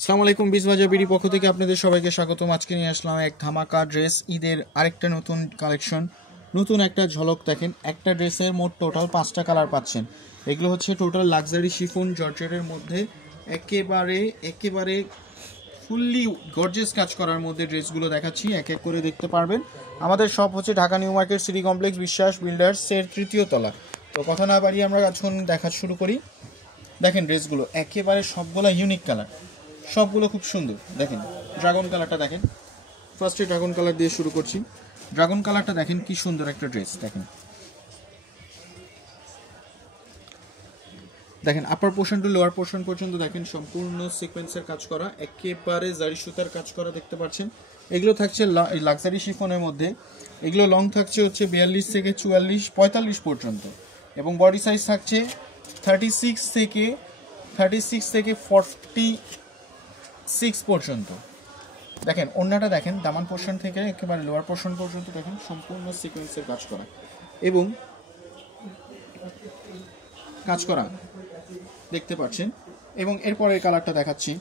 আসসালামু আলাইকুম, বিজবাজার বিডি পক্ষ থেকে আপনাদের সবাইকে স্বাগতম। আজকে নিয়ে আসলাম এক ধামাকা ড্রেস, ঈদের আরেকটা নতুন কালেকশন, নতুন একটা ঝলক। দেখেন, একটা ড্রেসের মোট টোটাল 5টা কালার পাচ্ছেন। এগুলো হচ্ছে টোটাল লাক্সারি শিফন জর্জেটের মধ্যে একেবারে ফুললি গর্জিয়াস কাজ করার মধ্যে ড্রেসগুলো দেখাচ্ছি, এক এক করে দেখতে পারবেন। আমাদের শপ হচ্ছে Dhaka new market city complex, বিশ্বাস বিল্ডার্সের 3য় তলা। তো কথা না বাড়িয়ে আমরা এখন দেখা শুরু করি। দেখেন ড্রেসগুলো একেবারে সবগুলো ইউনিক কালার, সবগুলো খুব সুন্দর। দেখেন ড্রাগন কালারটা দেখেন, ফার্স্টে ড্রাগন কালার দিয়ে শুরু করছি। ড্রাগন কালারটা দেখেন কি সুন্দর একটা ড্রেস। দেখেন upper portion to lower portion পর্যন্ত দেখেন সম্পূর্ণ সিকোয়েন্সের কাজ করা, একেবারে জারি সুতার কাজ করা দেখতে পাচ্ছেন। এগুলো থাকছে লাক্সারি শিফনের মধ্যে। এগুলো লং থাকছে হচ্ছে 42 থেকে 44 45 পর্যন্ত, এবং বডি সাইজ থাকছে 36 থেকে 46 পর্যন্ত। দেখেন ওড়নাটা দেখেন, দামান পোর্শন থেকে একেবারে লোয়ার পোর্শন পর্যন্ত দেখেন সম্পূর্ণ সিকোয়েন্সের কাজ করা এবং কাজ করা দেখতে পাচ্ছেন। এবং এরপরের কালারটা দেখাচ্ছি।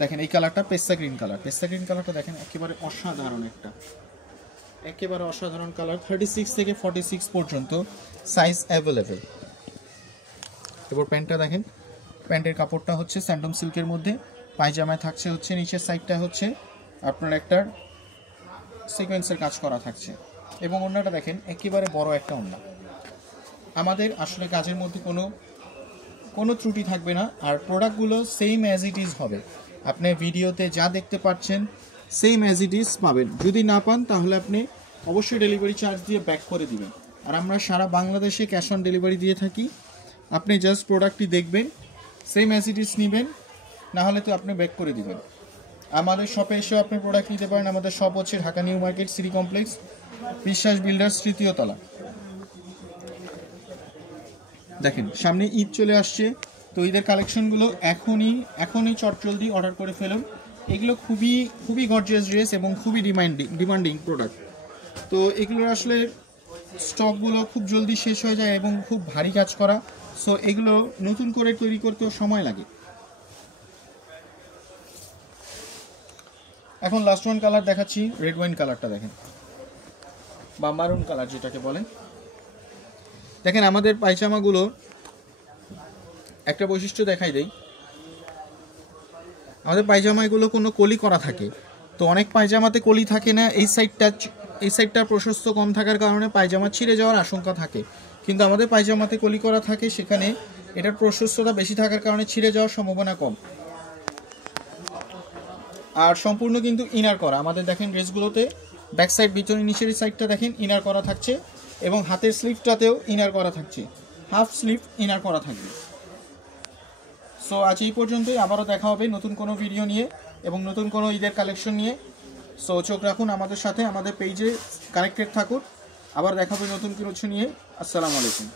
দেখেন এই কালারটা পেস্তা গ্রিন কালার। পেস্তা গ্রিন কালারটা দেখেন একেবারে অসাধারণ একেবারে অসাধারণ কালার। 36 থেকে 46 পর্যন্ত সাইজ অ্যাভেলেবেল। এবার প্যান্টটা দেখেন, প্যান্টের কাপড়টা হচ্ছে স্যান্ডম সিল্কের মধ্যে। পায়জামায় থাকছে হচ্ছে নিচের সাইডটা হচ্ছে আপনার একটা সিকোয়েন্সের কাজ করা থাকছে, এবং ওড়নাটা দেখেন একেবারে বড় একটা ওড়না। আমাদের আসলে কাজের মধ্যে কোনো ত্রুটি থাকবে না, আর প্রোডাক্টগুলো সেম অ্যাজ ইট ইজ হবে। আপনি ভিডিওতে যা দেখতে পাচ্ছেন সেম অ্যাজ ইট ইজ পাবেন। যদি না পান তাহলে আপনি অবশ্যই ডেলিভারি চার্জ দিয়ে ব্যাক করে দিবেন, আর আমরা সারা বাংলাদেশে ক্যাশ অন ডেলিভারি দিয়ে থাকি। আপনি জাস্ট প্রোডাক্টটি দেখবেন, সেম অ্যাজ ইট ইজ নেবেন, না হলে তো আপনি ব্যাক করে দিবেন। আমাদের শপে এসেও আপনি প্রোডাক্ট নিতে পারেন। আমাদের শপ হচ্ছে Dhaka new market city complex, বিশ্বাস বিল্ডার্স 3য় তলা। দেখেন সামনে ঈদ চলে আসছে, তো ঈদের কালেকশনগুলো এখনই চটজলদি অর্ডার করে ফেলুন। এগুলো খুবই গর্জিয়াস ড্রেস এবং খুবই ডিমান্ডিং প্রোডাক্ট। তো এগুলোর আসলে স্টকগুলো খুব জলদি শেষ হয়ে যায় এবং খুব ভারী কাজ করা, সো এগুলো নতুন করে তৈরি করতেও সময় লাগে। এখন লাস্ট ওয়ান কালার দেখাচ্ছি, রেড ওয়াইন কালারটা দেখেন, বা মারুন কালার যেটাকে বলেন। দেখেন আমাদের পায়জামাগুলোর একটা বৈশিষ্ট্য দেখাই দেই। আমাদের পায়জামাগুলো কোনো কলি করা থাকে, তো অনেক পায়জামাতে কলি থাকে না। এই সাইডটা প্রশস্ত কম থাকার কারণে পায়জামা ছিঁড়ে যাওয়ার আশঙ্কা থাকে, কিন্তু আমাদের পায়জামাতে কলি করা থাকে, সেখানে এটার প্রশস্ততা বেশি থাকার কারণে ছিঁড়ে যাওয়ার সম্ভাবনা কম। আর সম্পূর্ণ কিন্তু ইনার করা। আমাদের দেখেন ড্রেসগুলোতে ব্যাক সাইড, ভিতরে নিচের সাইডটা দেখেন ইনার করা থাকছে, এবং হাতের স্লিভটাতেও ইনার করা থাকছে, হাফ স্লিভ ইনার করা থাকবে। সো আজ এই পর্যন্তই, আবারও দেখা হবে নতুন কোনো ভিডিও নিয়ে এবং নতুন কোনো ঈদের কালেকশন নিয়ে। সো চোখ রাখুন আমাদের সাথে, আমাদের পেজে কানেক্টেড থাকুন। আবার দেখা হবে নতুন কিছু নিয়ে। আসসালামু আলাইকুম।